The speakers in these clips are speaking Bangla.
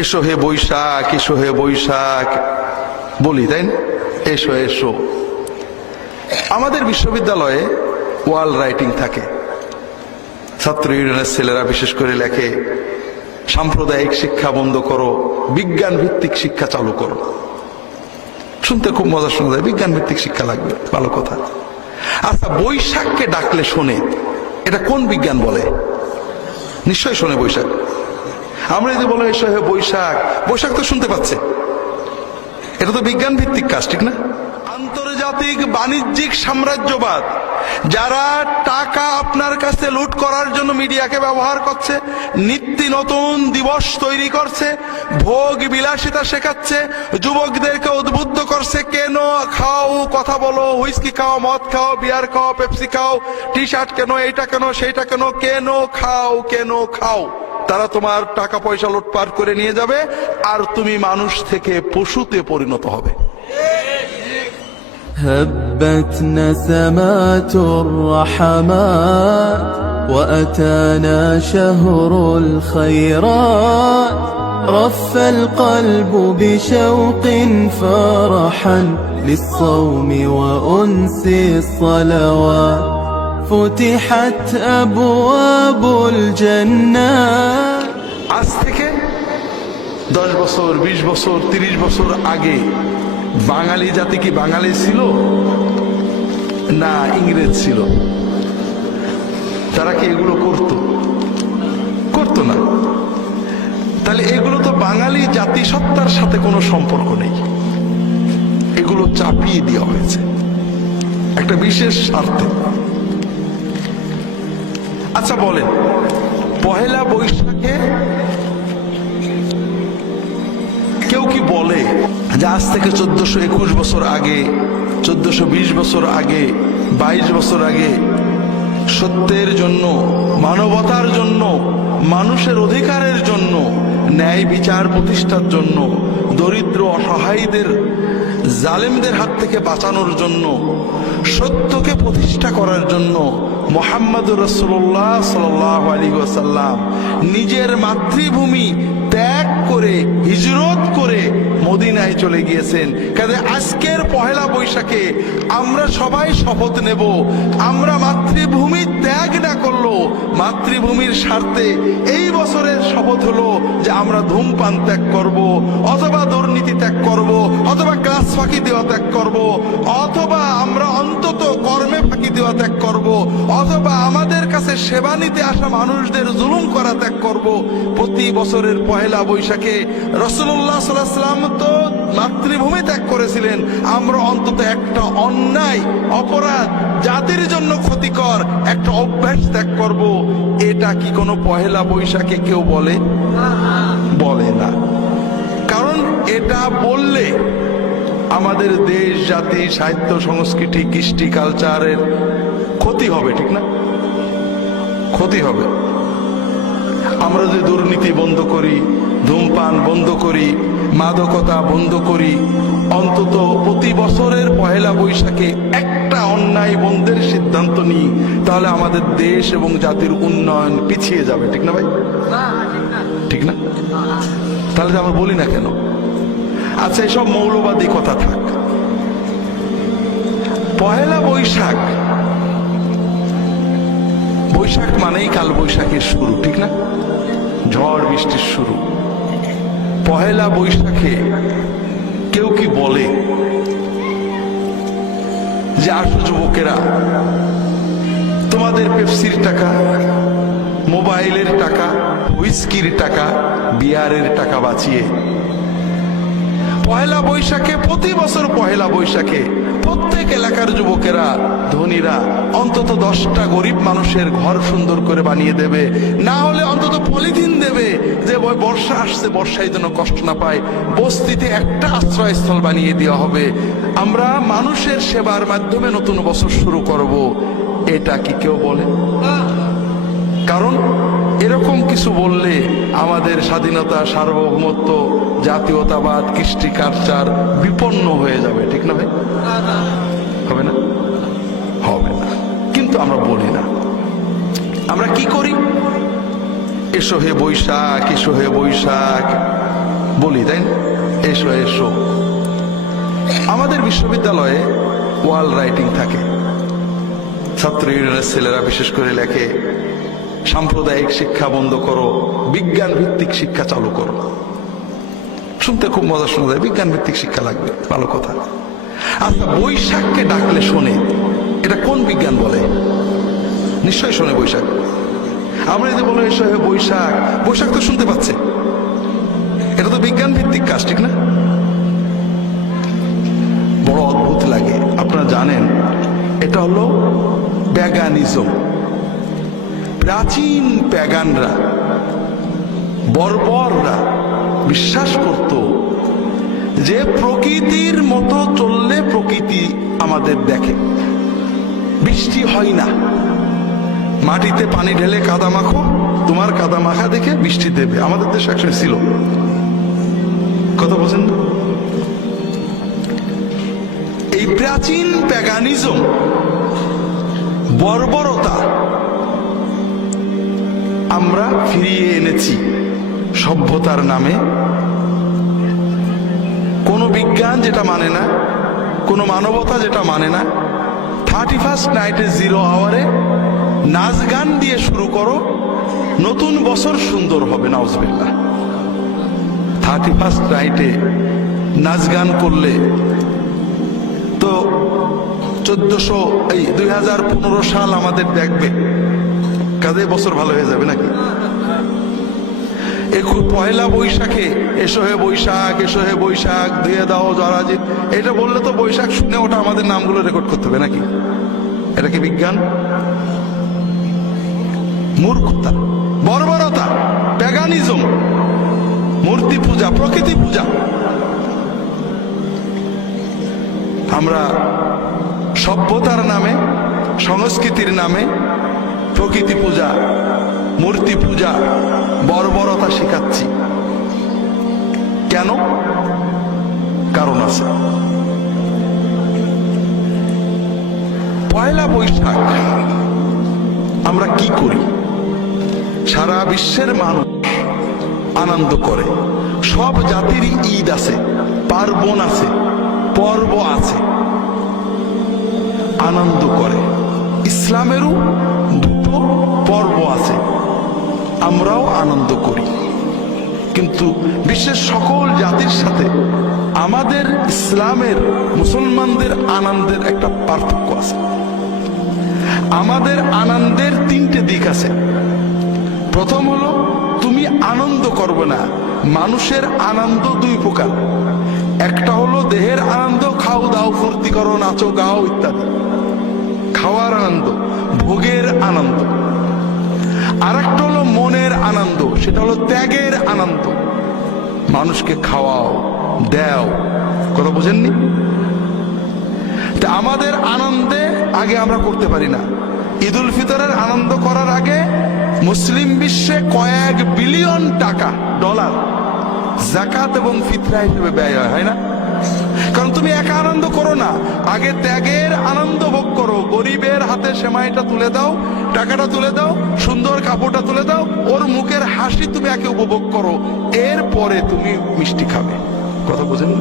এসো হে বৈশাখ, এসো হে বৈশাখ বলি, তাই না? এসো এসো। আমাদের বিশ্ববিদ্যালয়ে ওয়াল রাইটিং থাকে, ছাত্র ইউনিয়নের ছেলেরা বিশেষ করে লেখে, সাম্প্রদায়িক শিক্ষা বন্ধ করো, বিজ্ঞান ভিত্তিক শিক্ষা চালু করো। শুনতে খুব মজা শোনা যায়, বিজ্ঞান ভিত্তিক শিক্ষা লাগবে, ভালো কথা। আচ্ছা, বৈশাখকে ডাকলে শোনে, এটা কোন বিজ্ঞান বলে? নিশ্চয়ই শোনে বৈশাখ। আমরা যদি বলো এসো হে বৈশাখ, বৈশাখ তো শুনতে পাচ্ছে, এটা তো বিজ্ঞান ভিত্তিক কাজ, ঠিক না? আন্তর্জাতিক বাণিজ্যিক সাম্রাজ্যবাদ যারা টাকা আপনার কাছে লুট করার জন্য মিডিয়াকে ব্যবহার করছে, নিত্য নতুন দিবস তৈরি করছে, ভোগ বিলাসিতা শেখাচ্ছে, যুবকদেরকে উদ্বুদ্ধ করছে, কেন খাও, কথা বলো, হুইস্কি খাও, মদ খাও, বিয়ার খাও, পেপসি খাও, টি শার্ট কেন, এইটা কেন, সেইটা কেন, কেন খাও, কেন খাও। তারা তোমার টাকা পয়সা লুটপাট করে নিয়ে যাবে, আর তুমি মানুষ থেকে পশুতে পরিণত হবে। هبت نسمات الرحمات وأتانا شهر الخيرات رف القلب بشوق فرحا للصوم وأنس الصلوات فتحت أبواب الجنات। আজ থেকে 10 বছর, 20 বছর, 30 বছর আগে বাঙালি জাতি কি বাঙালি ছিল না ইংরেজ ছিল? তারা কি এগুলো করতো না? তাহলে এগুলো তো বাঙালি জাতিসত্তার সাথে কোনো সম্পর্ক নেই, এগুলো চাপিয়ে দেওয়া হয়েছে একটা বিশেষ স্বার্থে। আচ্ছা বলেন, পহেলা বৈশাখে কেউ কি বলে যে আজ থেকে 1421 বছর আগে, 1420 বছর আগে, 22 বছর আগে সত্যের জন্য, মানবতার জন্য, মানুষের অধিকারের জন্য, ন্যায় বিচার প্রতিষ্ঠার জন্য, দরিদ্র অসহায়দের, জালেমদের হাত থেকে বাঁচানোর জন্য, সত্যকে প্রতিষ্ঠা করার জন্য মুহাম্মদুর রাসূলুল্লাহ সাল্লাল্লাহু আলাইহি ওয়াসাল্লাম নিজের মাতৃভূমি ত্যাগ করে, হিজরত করে মদিনায় চলে গিয়েছেন? কাজে আজকের পহেলা বৈশাখে আমরা সবাই শপথ নেব, আমরা মাতৃভূমি ত্যাগ না করলো, মাতৃভূমির স্বার্থে এই বছরের শপথ হলো যে আমরা ধূমপান ত্যাগ করব, অথবা দুর্নীতি ত্যাগ করব, অথবা গাছ ফাঁকি দেওয়া ত্যাগ করব, অথবা আমরা অন্তত কর্মে ফাঁকি দেওয়া ত্যাগ করব, অথবা আমাদের কাছে সেবা নিতে আসা মানুষদের জুলুম করা ত্যাগ করব। প্রতি বছরের পহেলা বৈশাখে রাসূলুল্লাহ সাল্লাল্লাহু আলাইহি ওয়াসাল্লাম তো মাতৃভূমি ত্যাগ করেছিলেন, আমরা অন্তত একটা অন্যায়, অপরাধ, জাতির জন্য ক্ষতিকর একটা অভ্যাস ত্যাগ করব। এটা কি কোনো পহেলা বৈশাখে কেউ বলে? বলে না। কারণ এটা বললে আমাদের দেশ, জাতি, সাহিত্য, সংস্কৃতি, কৃষ্টি, কালচারের ক্ষতি হবে, ঠিক না? ক্ষতি হবে। আমরা যদি দুর্নীতি বন্ধ করি, ধূমপান বন্ধ করি, মাদকতা বন্ধ করি, অন্তত প্রতি বছরের পহেলা বৈশাখে একটা অন্যায় বন্ধের সিদ্ধান্ত নিই, তাহলে আমাদের দেশ এবং জাতির উন্নয়ন পিছিয়ে যাবে, ঠিক না ভাই? ঠিক না? তাহলে আমরা বলি না কেন? আচ্ছা, এসব মৌলবাদী কথা থাক। পহেলা বৈশাখ, বৈশাখ মানেই কাল বৈশাখের শুরু, ঠিক না? ঝড় বৃষ্টির শুরু। পহেলা বৈশাখে কেউ কি বলে যে আসো যুবকেরা, তোমাদের পেপসির টাকা, মোবাইলের টাকা, হুইস্কির টাকা, বিয়ারের টাকা বাঁচিয়ে পহেলা বৈশাখে, প্রতি বছর পহেলা বৈশাখে প্রত্যেক এলাকার যুবকেরা, ধনীরা অন্তত 10টা গরিব মানুষের ঘর সুন্দর করে বানিয়ে দেবে, না হলে অন্তত পলিথিন দেবে যে বর্ষা আসছে, বর্ষায় যেন কষ্ট না পায়, বস্তিতে একটা আশ্রয়স্থল বানিয়ে দেওয়া হবে। আমরা মানুষের সেবার মাধ্যমে নতুন বছর শুরু করব। এটা কি কেউ বলে? কারণ এরকম কিছু বললে আমাদের স্বাধীনতা, সার্বভৌমত্ব, জাতীয়তাবাদ, কৃষ্টি, কালচার বিপন্ন হয়ে যাবে, ঠিক না ভাই? হবে না? হবে না। কিন্তু আমরা বলি না। আমরা কি করি? এসো হে বৈশাখ, এসো হে বৈশাখ বলি, তাই না? এসো এসো। আমাদের বিশ্ববিদ্যালয়ে ওয়াল রাইটিং থাকে, ছাত্র ইউনিয়নের ছেলেরা বিশেষ করে লেখে, সাম্প্রদায়িক শিক্ষা বন্ধ করো, বিজ্ঞান ভিত্তিক শিক্ষা চালু করো। শুনতে খুব মজা শোনা যায়, বিজ্ঞান ভিত্তিক শিক্ষা লাগবে, ভালো কথা। আচ্ছা, বৈশাখকে ডাকলে শোনে, এটা কোন বিজ্ঞান বলে? নিশ্চয়ই শোনে বৈশাখ। আমরা যদি বলো এসো বৈশাখ, বৈশাখ তো শুনতে পাচ্ছে, এটা তো বিজ্ঞান ভিত্তিক কাজ, ঠিক না? বড় অদ্ভুত লাগে। আপনারা জানেন এটা হলো প্যাগানিজম। প্রাচীন প্যাগানরা, বর্বররা বিশ্বাস করত যে প্রকৃতির মতো চললে প্রকৃতি আমাদের দেখে। বৃষ্টি হয় না, মাটিতে পানি ঢেলে কাদা মাখো, তোমার কাদা মাখা দেখে বৃষ্টি দেবে। আমাদের দেশে একসময় ছিল, কথা বলছেন না? এই প্রাচীন প্যাগানিজম, বর্বরতা আমরা ফিরিয়ে এনেছি সভ্যতার নামে। কোন বিজ্ঞান যেটা মানে না, কোন মানবতা যেটা মানে না, 31st নাইটে 0 আওয়ারে নাচ গান দিয়ে শুরু করো, নতুন বছর সুন্দর হবে। নাউজুবিল্লাহ। 31st নাইটে নাচ গান করলে তো 2015 সাল আমাদের দেখবে, কাজে বছর ভালো হয়ে যাবে নাকি? পয়লা বৈশাখে এসো হে বৈশাখ, এসো হে বৈশাখ, ধুয়ে দাও জরাজি, এটা বললে তো বৈশাখ শুনে ওটা আমাদের নামগুলো রেকর্ড করতে হবে নাকি? এটা কি বিজ্ঞান? মূর্খতা, বর্বরতা, প্যাগানিজম, মূর্তি পূজা, প্রকৃতি পূজা। আমরা সভ্যতার নামে, সংস্কৃতির নামে প্রকৃতি পূজা, মূর্তি পূজা, বর্বরতা শেখাচ্ছি। কেন? কারণ আছে। পয়লা বৈশাখ আমরা কি করি? সারা বিশ্বের মানুষ আনন্দ করে, সব জাতিরই ঈদ আছে, পার্বণ আছে, পর্ব আছে, আনন্দ করে। ইসলামেরও দুটো পর্ব আছে, আমরাও আনন্দ করি। কিন্তু বিশ্বের সকল জাতির সাথে আমাদের ইসলামের, মুসলমানদের আনন্দের একটা পার্থক্য আছে। আমাদের আনন্দের 3টে দিক আছে। প্রথম হলো, তুমি আনন্দ করবে না। মানুষের আনন্দ 2 প্রকার। একটা হলো দেহের আনন্দ, খাও দাও ফুর্তি করো, নাচো গাও ইত্যাদি, খাওয়ার আনন্দ, ভোগের আনন্দ। আর একটা হলো মনের আনন্দ, সেটা হলো ত্যাগের আনন্দ। মানুষকে খাওয়াও, দাও, কথা বুঝেননি? তা আমাদের আনন্দে আগে আমরা করতে পারি না। ঈদ উল ফিতরের আনন্দ করার আগে মুসলিম বিশ্বে কয়েক বিলিয়ন টাকা, ডলার যাকাত এবং ফিতরা হিসেবে ব্যয় হয় না? কারণ তুমি একা আনন্দ করো না, আগে ত্যাগের আনন্দ ভোগ করো। গরিবের হাতে সেমাইটা তুলে দাও, টাকাটা তুলে দাও, সুন্দর কাপড়টা তুলে দাও, ওর মুখের হাসি তুমি একে উপভোগ করো, এরপরে তুমি মিষ্টি খাবে। কথা বুঝেন?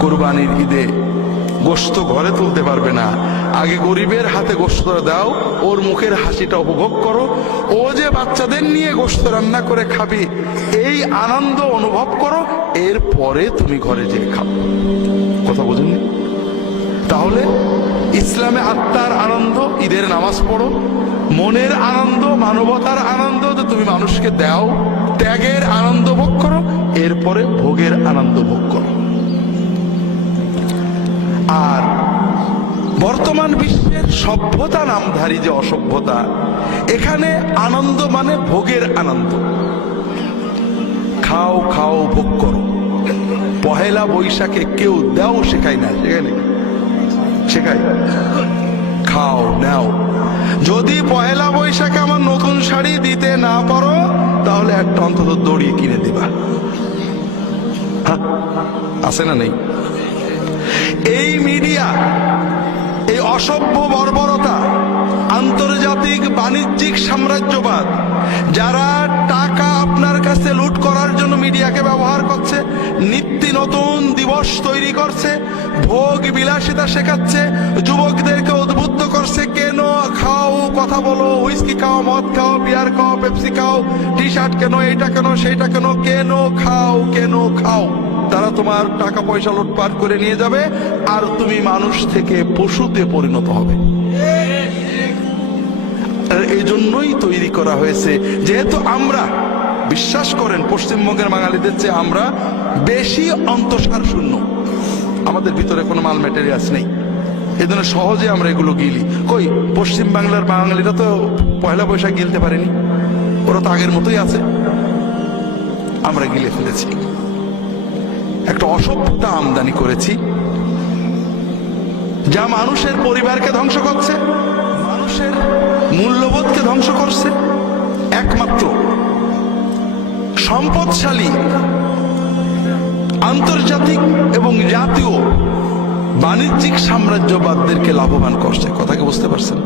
কুরবানির ঈদে গোশত ঘরে তুলতে পারবে না, আগে গরিবের হাতে গোশত দাও, ওর মুখের হাসিটা উপভোগ করো, ও যে বাচ্চাদের নিয়ে গোশত রান্না করে খাবে, এই আনন্দ অনুভব করো, এরপরে তুমি ঘরে যেয়ে খাও। কথা বুঝেননি? তাহলে ইসলামে আত্মার আনন্দ, ঈদের নামাজ পড়ো, মনের আনন্দ, মানবতার আনন্দ যে তুমি মানুষকে দাও, ত্যাগের আনন্দ ভোগ করো, এরপরে ভোগের আনন্দ ভোগ করো। আর বর্তমান বিশ্বের সভ্যতা নামধারী যে অসভ্যতা, এখানে আনন্দ মানে ভোগের আনন্দ। খাও খাও ভোগ করো। পহেলা বৈশাখে কেউ দাও শেখায় না, সেখানে শেখায় খাও নাও। যদি পহেলা বৈশাখে আমার নতুন শাড়ি দিতে না পারো, তাহলে একটা অন্তত দড়ি কিনে দিবা। আছে না নেই? এই মিডিয়া, এই অসভ্য বর্বরতা, আন্তর্জাতিক বাণিজ্যিক সাম্রাজ্যবাদ, যারা টাকা আপনার কাছে লুট করার জন্য মিডিয়াকে ব্যবহার করছে, নিত্য নতুন দিবস তৈরি করছে, ভোগ বিলাসিতা শেখাচ্ছে, যুবকদেরকে উদ্বুদ্ধ করছে, কেন খাও, কথা বলো, হুইস্কি খাও, মদ খাও, বিয়ার খাও, পেপসি খাও, টি শার্ট কেন, এইটা কেন, সেইটা কেন, কেন খাও, কেন খাও। তারা তোমার টাকা পয়সা লুটপাট করে নিয়ে যাবে, আর তুমি মানুষ থেকে পশুতে পরিণত হবে। এই জন্যই তৈরি করা হয়েছে, যেহেতু আমরা বিশ্বাস করেন পশ্চিমবঙ্গের বাঙালিদের চেয়ে আমরা বেশি অন্তঃসার শূন্য, আমাদের ভিতরে কোনো মাল ম্যাটেরিয়ালস নেই, এই জন্য সহজে আমরা এগুলো গিলি। কই পশ্চিম বাংলার বাঙালিরা তো পয়লা বৈশাখ গিলতে পারেনি, ওরা তো আগের মতোই আছে, আমরা গিলে ফেলেছি। একটা অসভ্যতা আমদানি করেছি, যা মানুষের পরিবারকে ধ্বংস করছে, মানুষের মূল্যবোধকে ধ্বংস করছে। একমাত্র সম্পদশালী আন্তর্জাতিক এবং জাতীয় বাণিজ্যিক সাম্রাজ্যবাদদেরকে লাভবান করছে। কথা কি বুঝতে পারছেন?